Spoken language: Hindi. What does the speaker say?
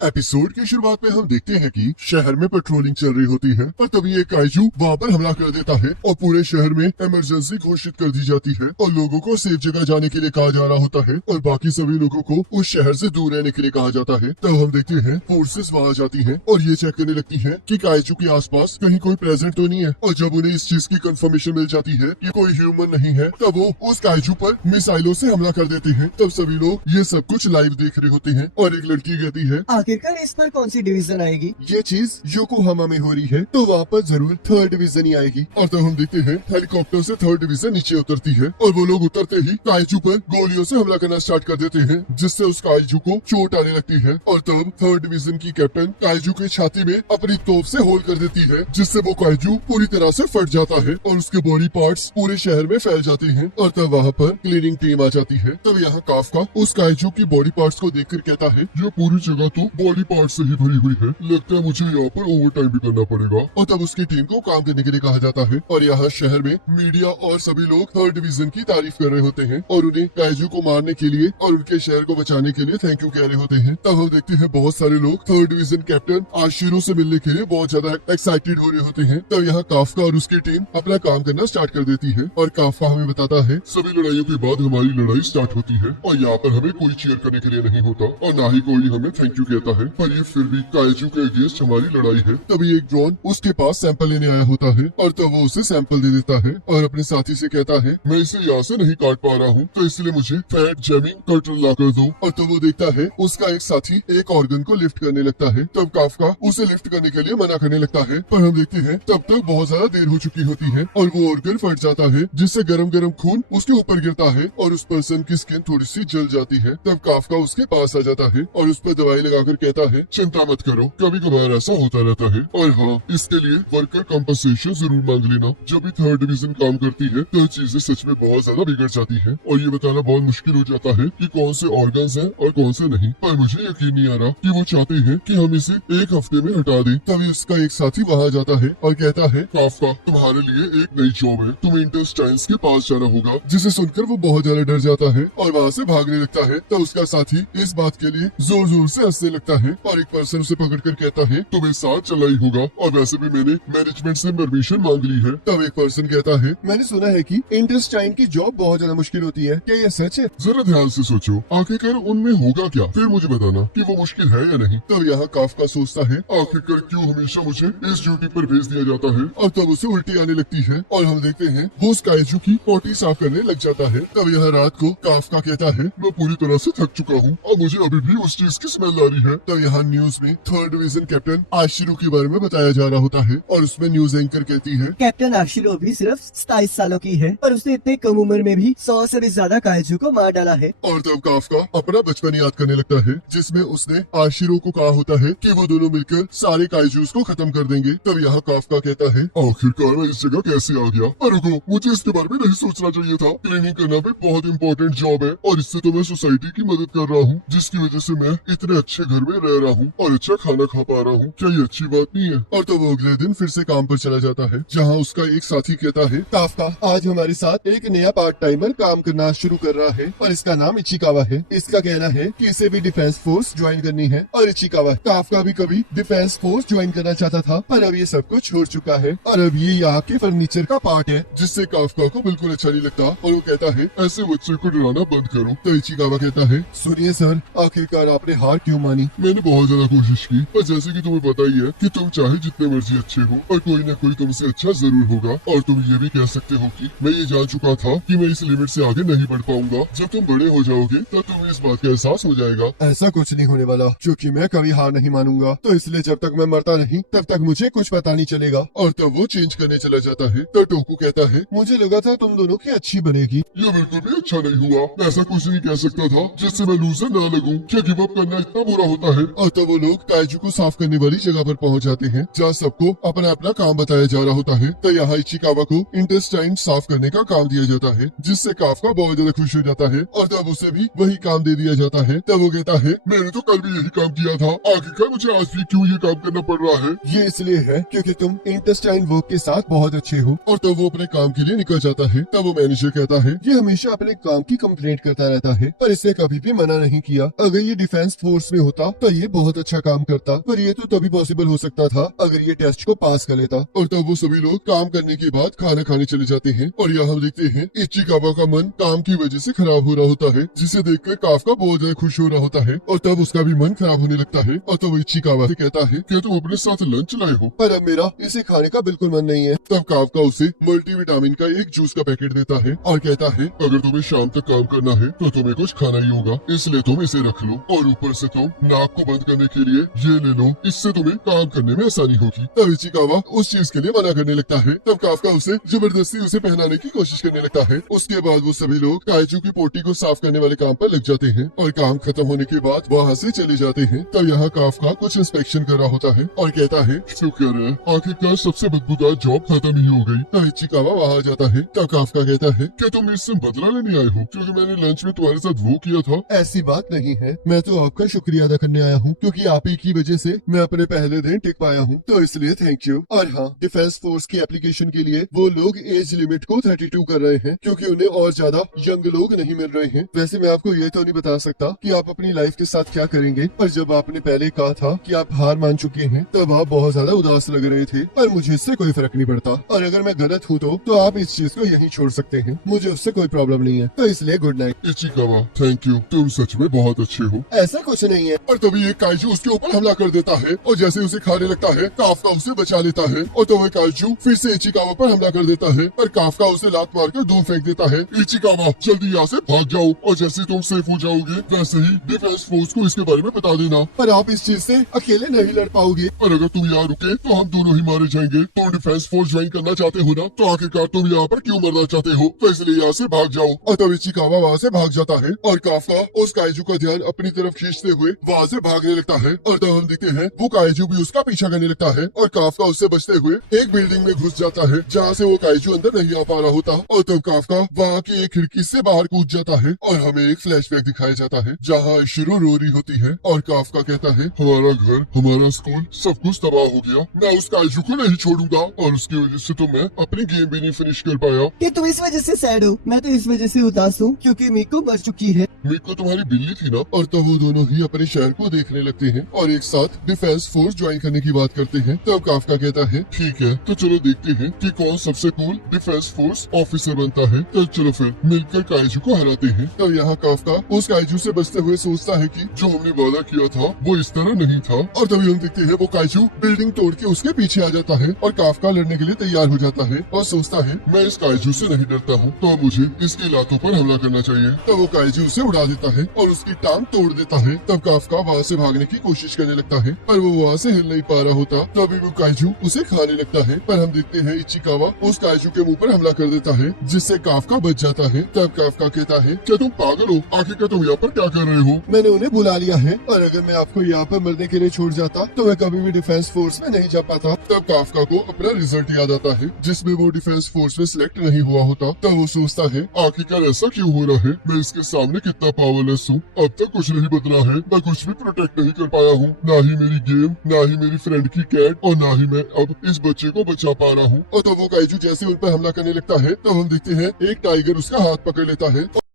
एपिसोड की शुरुआत में हम देखते हैं कि शहर में पेट्रोलिंग चल रही होती है और तभी एक काइजू वहाँ पर हमला कर देता है और पूरे शहर में इमरजेंसी घोषित कर दी जाती है और लोगों को सेफ जगह जाने के लिए कहा जा रहा होता है और बाकी सभी लोगों को उस शहर से दूर रहने के लिए कहा जाता है। तब हम देखते हैं फोर्सेस वहाँ जाती हैं और ये चेक करने लगती हैं कि काइजू के आसपास कहीं कोई प्रेजेंट तो नहीं है और जब उन्हें इस चीज की कंफर्मेशन मिल जाती है कि कोई ह्यूमन नहीं है तब वो उस काइजू पर मिसाइलों से हमला कर देते हैं। तब सभी लोग ये सब कुछ लाइव देख रहे होते हैं और एक लड़की कहती है, आखिरकार इस पर कौन सी डिवीजन आएगी? ये चीज योकोहामा में हो रही है तो वहाँ पर जरूर थर्ड डिवीजन ही आएगी। और तब हम देखते हैं हेलीकॉप्टर से थर्ड डिवीजन नीचे उतरती है और वो लोग उतरते ही काइजू पर गोलियों से हमला करना स्टार्ट कर देते हैं जिससे उस काइजू को चोट आने लगती है। और तब थर्ड डिवीजन की कैप्टन काइजू की छाती में अपनी तोप से होल कर देती है जिससे वो काइजू पूरी तरह से फट जाता है और उसके बॉडी पार्ट्स पूरे शहर में फैल जाते हैं। और तब वहाँ पर क्लीनिंग टीम आ जाती है। तब यहाँ काफका उस काइजू की बॉडी पार्ट्स को देखकर कहता है, ये पूरी जगह तो बॉडी पार्ट से ही भरी हुई है, लगता है मुझे यहाँ पर ओवर टाइम भी करना पड़ेगा। और तब उसकी टीम को काम करने के लिए कहा जाता है और यहाँ शहर में मीडिया और सभी लोग थर्ड डिवीजन की तारीफ कर रहे होते हैं और उन्हें काइजू को मारने के लिए और उनके शहर को बचाने के लिए थैंक यू कह रहे होते हैं। तब हम देखते हैं बहुत सारे लोग थर्ड डिवीजन कैप्टन आशिरो से मिलने के लिए बहुत ज्यादा एक्साइटेड हो रहे होते हैं। तब यहाँ काफका और उसकी टीम अपना काम करना स्टार्ट कर देती है और काफका हमें बताता है, सभी लड़ाइयों के बाद हमारी लड़ाई स्टार्ट होती है और यहाँ पर हमें कोई चीयर करने के लिए नहीं होता और ना ही कोई हमें थैंक यू कहता है, पर ये फिर भी काइजू के अगेंस्ट हमारी लड़ाई है। तभी एक ड्रोन उसके पास सैंपल लेने आया होता है और तब वो उसे सैंपल दे देता है और अपने साथी से कहता है, मैं इसे यहाँ से नहीं काट पा रहा हूँ तो इसलिए मुझे फैट जैमिंग कटर ला कर दो। और तब वो देखता है उसका एक साथी एक ऑर्गन को लिफ्ट करने लगता है। तब काफका उसे लिफ्ट करने के लिए मना करने लगता है पर हम देखते हैं तब तक बहुत ज्यादा देर हो चुकी होती है और वो ऑर्गन फट जाता है जिससे गरम गरम खून उसके ऊपर गिरता है और उस पर्सन की स्किन थोड़ी सी जल जाती है। तब काफका उसके पास आ जाता है और उस पर दवाई लगाकर कहता है, चिंता मत करो, कभी कभार ऐसा होता रहता है और हाँ, इसके लिए वर्कर कम्पनसेशन जरूर मांग लेना। जब भी थर्ड डिवीजन काम करती है तो चीजें सच में बहुत ज्यादा बिगड़ जाती है और ये बताना बहुत मुश्किल हो जाता है कि कौन से ऑर्गन्स हैं और कौन से नहीं। पर मुझे यकीन नहीं आ रहा कि वो चाहते हैं कि हम इसे एक हफ्ते में हटा दें। तभी उसका एक साथी वहाँ जाता है और कहता है, काफका, तुम्हारे लिए एक नई जॉब है, तुम्हें इंटेस्टाइन्स के पास जाना होगा। जिसे सुनकर वो बहुत ज्यादा डर जाता है और वहाँ से भागने लगता है। तो उसका साथी इस बात के लिए जोर जोर से हंसने लगता है और एक पर्सन उसे पकड़कर कहता है, तुम्हें साथ चलना ही होगा और वैसे भी मैंने मैनेजमेंट से परमिशन मांग ली है। तब एक पर्सन कहता है, मैंने सुना है कि इंटेस्टाइन की जॉब बहुत ज्यादा मुश्किल होती है, क्या ये सच है? जरा ध्यान से सोचो, आखिरकार उनमें होगा क्या, फिर मुझे बताना कि वो मुश्किल है या नहीं। तब यहाँ काफका सोचता है, आखिरकार क्यों हमेशा मुझे इस ड्यूटी पर भेज दिया जाता है। और तब उसे उल्टी आने लगती है और हम देखते हैं वो उस काइजू की पोटी साफ करने लग जाता है। तब यह रात को काफका कहता है, मैं पूरी तरह से थक चुका हूँ और मुझे अभी भी उस चीज की स्मेल आ रही है। तब यहाँ न्यूज में थर्ड डिवीजन कैप्टन आशिरो के बारे में बताया जा रहा होता है और उसमें न्यूज एंकर कहती है, कैप्टन आशिरो भी सिर्फ 27 सालों की है पर उसने इतने कम उम्र में भी 100 से भी ज्यादा काइजू को मार डाला है। और तब काफका अपना बचपन याद करने लगता है जिसमें उसने आशिरो को कहा होता है कि वो दोनों मिलकर सारे काइजूस को खत्म कर देंगे। तब यहाँ काफका कहता है, आखिरकार मैं इस जगह कैसे आ गया। पर रुको, मुझे इसके बारे में नहीं सोचना चाहिए था। क्लीनिंग करना भी बहुत इंपॉर्टेंट जॉब है और इससे तो मैं सोसाइटी की मदद कर रहा हूँ जिसकी वजह से मैं इतने अच्छे घर में रह रहा हूँ और अच्छा खाना खा पा रहा हूँ। क्या ये अच्छी बात नहीं है? और तो वो अगले दिन फिर से काम पर चला जाता है जहाँ उसका एक साथी कहता है, काफका आज हमारे साथ एक नया पार्ट टाइमर काम करना शुरू कर रहा है और इसका नाम इचिकावा है। इसका कहना है कि इसे भी डिफेंस फोर्स ज्वाइन करनी है। और इचिकावा काफका भी कभी डिफेंस फोर्स ज्वाइन करना चाहता था पर अब ये सब कुछ छोड़ चुका है और अब ये यहाँ के फर्नीचर का पार्ट है जिससे काफका को बिल्कुल अच्छा नहीं लगता और वो कहता है, ऐसे बच्चे को डराना बंद करो। तो इचिकावा कहता है, सुनिए सर, आखिरकार आपने हार क्यों मानी? मैंने बहुत ज्यादा कोशिश की पर जैसे कि तुम्हें पता ही है कि तुम चाहे जितने मर्जी अच्छे हो और कोई न कोई तुमसे अच्छा जरूर होगा। और तुम ये भी कह सकते हो कि मैं ये जान चुका था कि मैं इस लिमिट से आगे नहीं बढ़ पाऊंगा। जब तुम बड़े हो जाओगे तब तुम्हें इस बात का एहसास हो जाएगा। ऐसा कुछ नहीं होने वाला क्योंकि मैं कभी हार नहीं मानूंगा, तो इसलिए जब तक मैं मरता नहीं तब तक मुझे कुछ पता नहीं चलेगा। और तब वो चेंज करने चला जाता है। तो टोकू कहता है, मुझे लगा था तुम दोनों की अच्छी बनेगी। ये बिल्कुल भी अच्छा नहीं हुआ। ऐसा कुछ नहीं कह सकता था जिससे मैं लूजर न लगूं। क्या गिव अप करना इतना बुरा होता है? और तब वो लोग काइजू को साफ करने वाली जगह पर पहुंच जाते हैं जहाँ सबको अपना अपना काम बताया जा रहा होता है। तो यहाँ इचिकावा को इंटेस्टाइन साफ करने का काम दिया जाता है जिससे काफका बहुत ज्यादा खुश हो जाता है और तब उसे भी वही काम दे दिया जाता है। तब वो कहता है, मैंने तो कल भी यही काम किया था, आखिरकार मुझे आज भी क्यों ये काम करना पड़ रहा है? ये इसलिए है क्योंकि तुम इंटेस्टाइन वर्क के साथ बहुत अच्छे हो। और तब वो अपने काम के लिए निकल जाता है। तब वो मैनेजर कहता है, ये हमेशा अपने काम की कंप्लेंट करता रहता है पर इसने कभी भी मना नहीं किया। अगर ये डिफेंस फोर्स में होता तो ये बहुत अच्छा काम करता, पर ये तो तभी पॉसिबल हो सकता था अगर ये टेस्ट को पास कर लेता। और तब वो सभी लोग काम करने के बाद खाना खाने चले जाते हैं और यहाँ हम देखते हैं इचिकावा का मन काम की वजह से खराब हो रहा होता है, जिसे देखकर काफका बहुत ज्यादा खुश हो रहा होता है और तब उसका भी मन खराब होने लगता है। और तब इचिकावा से कहता है, क्या तुम अपने साथ लंच लाए हो? पर अब मेरा इसे खाने का बिल्कुल मन नहीं है। तब काफका उसे मल्टीविटामिन का एक जूस का पैकेट देता है और कहता है, अगर तुम्हें शाम तक काम करना है तो तुम्हें कुछ खाना ही होगा, इसलिए तुम इसे रख लो और ऊपर से तुम नाक को बंद करने के लिए ये ले लो, इससे तुम्हें काम करने में आसानी होगी। तब इचिकावा उस चीज के लिए मना करने लगता है। तब काफका उसे जबरदस्ती उसे पहनाने की कोशिश करने लगता है। उसके बाद वो सभी लोग काइजू की पोटी को साफ करने वाले काम पर लग जाते हैं और काम खत्म होने के बाद वहाँ से चले जाते हैं। तब यहाँ काफका कुछ इंस्पेक्शन कर रहा होता है और कहता है, शुक्र है आखिरकार सबसे बदबूदार जॉब खत्म ही हो गई। तब इचिकावा वहाँ आ जाता है। तब काफका कहता है, क्या तुम इससे बदला लेने आए हो क्योंकि मैंने लंच में तुम्हारे साथ वो किया था? ऐसी बात नहीं है, मैं तो आपका शुक्रिया अदा करने आया हूँ क्योंकि आप ही की वजह से मैं अपने पहले दिन टिक पाया हूँ, तो इसलिए थैंक यू। और हाँ, डिफेंस फोर्स की एप्लीकेशन के लिए वो लोग एज लिमिट को 32 कर रहे हैं क्योंकि उन्हें और ज्यादा यंग लोग नहीं मिल रहे हैं। वैसे मैं आपको ये तो नहीं बता सकता कि आप अपनी लाइफ के साथ क्या करेंगे, पर जब आपने पहले कहा था कि आप हार मान चुके हैं तब आप बहुत ज्यादा उदास लग रहे थे, पर मुझे इससे कोई फर्क नहीं पड़ता और अगर मैं गलत हूँ तो आप इस चीज को यहीं छोड़ सकते हैं, मुझे उससे कोई प्रॉब्लम नहीं है, तो इसलिए good night. Ichikawa thank you, तुम सच में बहुत अच्छे हो। ऐसा कुछ नहीं है। और तभी एक काइजू उसके ऊपर हमला कर देता है और जैसे उसे खाने लगता है काफका उसे बचा लेता है और तो वह काइजू फिर से इचिकावा पर हमला कर देता है, पर काफका उसे लात मारकर दूर फेंक देता है। इचिकावा जल्दी यहाँ से भाग जाओ और जैसे तुम सेफ हो जाओगे वैसे ही डिफेंस फोर्स को इसके बारे में बता देना। पर आप इस चीज से अकेले नहीं लड़ पाओगे। और अगर तुम यहाँ रुके तो हम दोनों ही मारे जाएंगे। तुम डिफेंस फोर्स ज्वाइन करना चाहते हो ना, तो आखिरकार तुम यहाँ पर क्यों मरना चाहते हो, तो इसलिए यहाँ से भाग जाओ। और तब इचिकावा वहाँ से भाग जाता है और काफका उस काइजू का ध्यान अपनी तरफ खींचते हुए वहाँ से भागने लगता है और तब हम देखते हैं वो काइजू भी उसका पीछा करने लगता है और काफका उससे बचते हुए एक बिल्डिंग में घुस जाता है जहाँ से वो काइजू अंदर नहीं आ पा रहा होता। और तब काफका वहाँ की एक खिड़की से बाहर कूद जाता है और हमें एक फ्लैशबैक दिखाया जाता है जहाँ शुरू रो रही होती है और काफका कहता है, हमारा घर, हमारा स्कूल, सब कुछ तबाह हो गया। मैं उस काइजू को नहीं छोड़ूंगा और उसकी वजह से तो मैं अपनी गेम भी नहीं फिनिश कर पाया। कि तुम इस वजह से सैड हो, मैं तो इस वजह से उदास हूँ क्योंकि मीको मर चुकी है। मीको तुम्हारी बिल्ली थी ना? और तब वो दोनों ही अपने शहर को देखने लगते हैं और एक साथ डिफेंस फोर्स ज्वाइन करने की बात करते हैं। तब काफका कहता है, ठीक है तो चलो देखते हैं कि कौन सबसे कूल डिफेंस फोर्स ऑफिसर बनता है। तो चलो फिर मिलकर काइजू को हराते हैं। तब यहाँ काफका उस काइजू से बचते हुए सोचता है कि जो हमने वादा किया था वो इस तरह नहीं था। और तभी हम देखते हैं वो काइजू बिल्डिंग तोड़ के उसके पीछे आ जाता है और काफका लड़ने के लिए तैयार हो जाता है और सोचता है, मैं इस काइजू से नहीं डरता हूँ, तो अब मुझे इसके लातों पर हमला करना चाहिए। तब वो काइजू उसे उड़ा देता है और उसकी टांग तोड़ देता है। तब काफका वहाँ से भागने की कोशिश करने लगता है पर वो वहाँ से हिल नहीं पा रहा होता। तभी वो काइजू उसे खाने लगता है, पर हम देखते हैं इचिकावा उस काइजू के मुंह पर हमला कर देता है जिससे काफका बच जाता है। तब काफका कहता है, क्या तुम पागल हो? आखिरकार तुम यहाँ पर क्या कर रहे हो? मैंने उन्हें बुला लिया है और अगर मैं आपको यहाँ पर मरने के लिए छोड़ जाता तो मैं कभी भी डिफेंस फोर्स में नहीं जा पाता। तब काफका को अपना रिजल्ट याद आता है जिसमें वो डिफेंस फोर्स में सिलेक्ट नहीं हुआ होता। तब वो सोचता है, आखिरकार ऐसा क्यों हो रहा है? मैं इसके सामने कितना पावरलेस हूँ। अब तक कुछ नहीं बदला है, मैं कुछ भी प्रोटेक्ट नहीं कर पाया हूँ, ना ही मेरी गेम, ना ही मेरी फ्रेंड की कैट और ना ही मैं अब इस बच्चे को बचा पा रहा हूँ। और तो वो काइजू जैसे उन पर हमला करने लगता है तब हम देखते हैं एक टाइगर उसका हाथ पकड़ लेता है